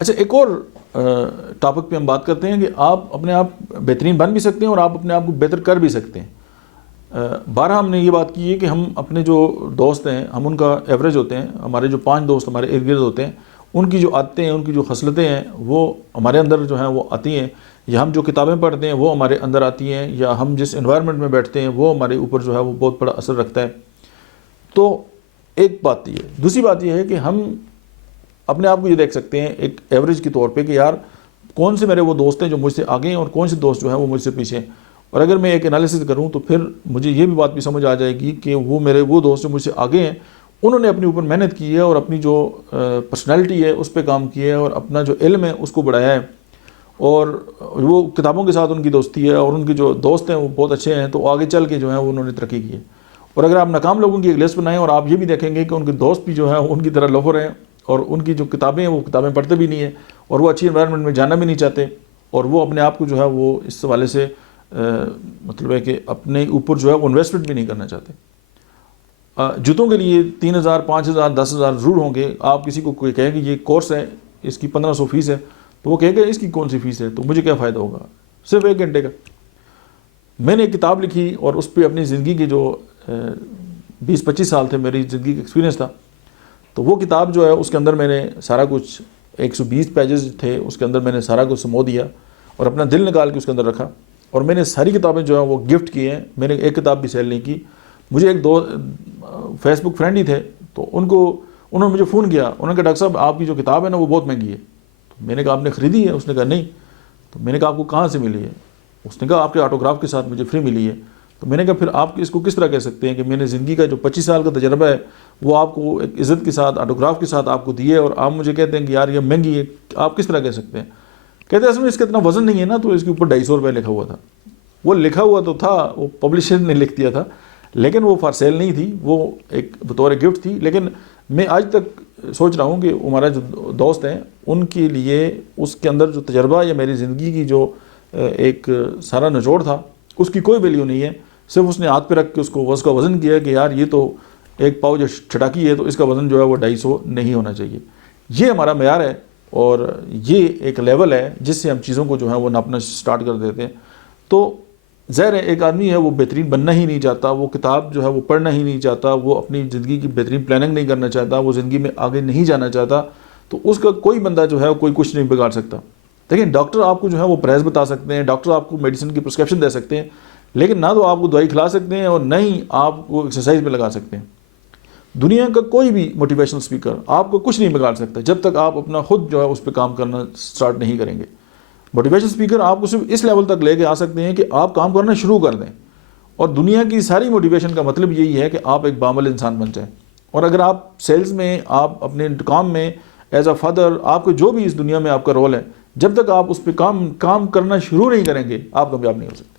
اچھا، ایک اور ٹاپک پہ ہم بات کرتے ہیں کہ آپ اپنے آپ بہترین بن بھی سکتے ہیں اور آپ اپنے آپ کو بہتر کر بھی سکتے ہیں۔ بارہ ہم نے یہ بات کی ہے کہ ہم اپنے جو دوست ہیں ہم ان کا ایوریج ہوتے ہیں، ہمارے جو 5 دوست ہمارے ارد گرد ہوتے ہیں، ان کی جو عادتیں ہیں، ان کی جو خصلتیں ہیں وہ ہمارے اندر جو ہیں وہ آتی ہیں، یا ہم جو کتابیں پڑھتے ہیں وہ ہمارے اندر آتی ہیں، یا ہم جس انوائرمنٹ میں بیٹھتے ہیں وہ ہمارے اوپر جو ہے وہ بہت بڑا اثر رکھتا ہے۔ تو ایک بات یہ ہے، دوسری بات یہ ہے کہ ہم اپنے آپ کو یہ دیکھ سکتے ہیں ایک ایوریج کے طور پہ کہ یار کون سے میرے وہ دوست ہیں جو مجھ سے آگے ہیں اور کون سے دوست جو ہیں وہ مجھ سے پیچھے ہیں۔ اور اگر میں ایک انالیسس کروں تو پھر مجھے یہ بھی بات بھی سمجھ آ جائے گی کہ وہ میرے وہ دوست جو مجھ سے آگے ہیں انہوں نے اپنے اوپر محنت کی ہے اور اپنی جو پرسنالٹی ہے اس پہ کام کیا ہے اور اپنا جو علم ہے اس کو بڑھایا ہے، اور وہ کتابوں کے ساتھ ان کی دوستی ہے اور ان کے جو دوست ہیں وہ بہت اچھے ہیں، تو آگے چل کے جو ہیں وہ انہوں نے ترقی کی ہے۔ اور اگر آپ ناکام لوگوں کی ایک لسٹ بنائیں اور آپ یہ بھی دیکھیں گے کہ ان کے دوست بھی جو ہیں ان کی طرح لوفر ہیں اور ان کی جو کتابیں ہیں وہ کتابیں پڑھتے بھی نہیں ہیں اور وہ اچھی انوائرمنٹ میں جانا بھی نہیں چاہتے، اور وہ اپنے آپ کو جو ہے وہ اس حوالے سے مطلب ہے کہ اپنے اوپر جو ہے وہ انویسٹمنٹ بھی نہیں کرنا چاہتے۔ جوتوں کے لیے 3,000 5,000 10,000 ضرور ہوں گے۔ آپ کسی کو کوئی کہے کہ یہ کورس ہے اس کی 1,500 فیس ہے تو وہ کہے گا اس کی کون سی فیس ہے، تو مجھے کیا فائدہ ہوگا، صرف 1 گھنٹے کا۔ میں نے ایک کتاب لکھی اور اس پہ اپنی زندگی کے جو 20-25 سال تھے میری زندگی کا ایکسپیرینس تھا، تو وہ کتاب جو ہے اس کے اندر میں نے سارا کچھ 120 پیجز تھے، اس کے اندر میں نے سارا کچھ سمو دیا اور اپنا دل نکال کے اس کے اندر رکھا، اور میں نے ساری کتابیں جو ہیں وہ گفٹ کی ہیں، میں نے ایک کتاب بھی سیل نہیں کی۔ مجھے ایک دو فیس بک فرینڈ ہی تھے، تو انہوں نے مجھے فون کیا، انہوں نے کہا ڈاکٹر صاحب آپ کی جو کتاب ہے نا وہ بہت مہنگی ہے۔ تو میں نے کہا آپ نے خریدی ہے؟ اس نے کہا نہیں۔ تو میں نے کہا آپ کو کہاں سے ملی ہے؟ اس نے کہا آپ کے آٹوگراف کے ساتھ مجھے فری ملی ہے۔ تو میں نے کہا پھر آپ اس کو کس طرح کہہ سکتے ہیں کہ میں نے زندگی کا جو 25 سال کا تجربہ ہے وہ آپ کو ایک عزت کے ساتھ آٹوگراف کے ساتھ آپ کو دیے اور آپ مجھے کہتے ہیں کہ یار یہ مہنگی ہے، آپ کس طرح کہہ سکتے ہیں؟ کہتے ہیں اصل میں اس کا اتنا وزن نہیں ہے نا، تو اس کے اوپر 250 روپے لکھا ہوا تھا۔ وہ لکھا ہوا تو تھا، وہ پبلشر نے لکھ دیا تھا، لیکن وہ فار سیل نہیں تھی، وہ ایک بطور گفٹ تھی۔ لیکن میں آج تک سوچ رہا ہوں کہ ہمارا جو دوست ہیں ان کے لیے اس کے اندر جو تجربہ یا میری زندگی کی جو ایک سارا نچوڑ تھا اس کی کوئی ویلیو نہیں ہے، صرف اس نے ہاتھ پہ رکھ کے اس کا وزن کیا کہ یار یہ تو ایک پاؤ جو چھٹاکی ہے تو اس کا وزن جو ہے وہ 250 نہیں ہونا چاہیے۔ یہ ہمارا معیار ہے اور یہ ایک لیول ہے جس سے ہم چیزوں کو جو ہے وہ ناپنا سٹارٹ کر دیتے ہیں۔ تو ظاہر ہے ایک آدمی ہے وہ بہترین بننا ہی نہیں چاہتا، وہ کتاب جو ہے وہ پڑھنا ہی نہیں چاہتا، وہ اپنی زندگی کی بہترین پلاننگ نہیں کرنا چاہتا، وہ زندگی میں آگے نہیں جانا چاہتا، تو اس کا کوئی بندہ جو ہے کوئی کچھ نہیں بگاڑ سکتا۔ لیکن ڈاکٹر آپ کو جو ہے وہ پرہیز بتا سکتے ہیں، ڈاکٹر آپ کو میڈیسن کی پرسکرپشن دے سکتے ہیں، لیکن نہ تو آپ کو دوائی کھلا سکتے ہیں اور نہ ہی آپ کو ایکسرسائز پہ لگا سکتے ہیں۔ دنیا کا کوئی بھی موٹیویشنل اسپیکر آپ کو کچھ نہیں بگاڑ سکتا جب تک آپ اپنا خود جو ہے اس پہ کام کرنا سٹارٹ نہیں کریں گے۔ موٹیویشن اسپیکر آپ کو صرف اس لیول تک لے کے آ سکتے ہیں کہ آپ کام کرنا شروع کر دیں، اور دنیا کی ساری موٹیویشن کا مطلب یہی ہے کہ آپ ایک بعمل انسان بن جائیں۔ اور اگر آپ سیلز میں، آپ اپنے کام میں، ایز اے فادر، آپ کو جو بھی اس دنیا میں آپ کا رول ہے، جب تک آپ اس پہ کام کرنا شروع نہیں کریں گے آپ کامیاب نہیں ہو سکتے۔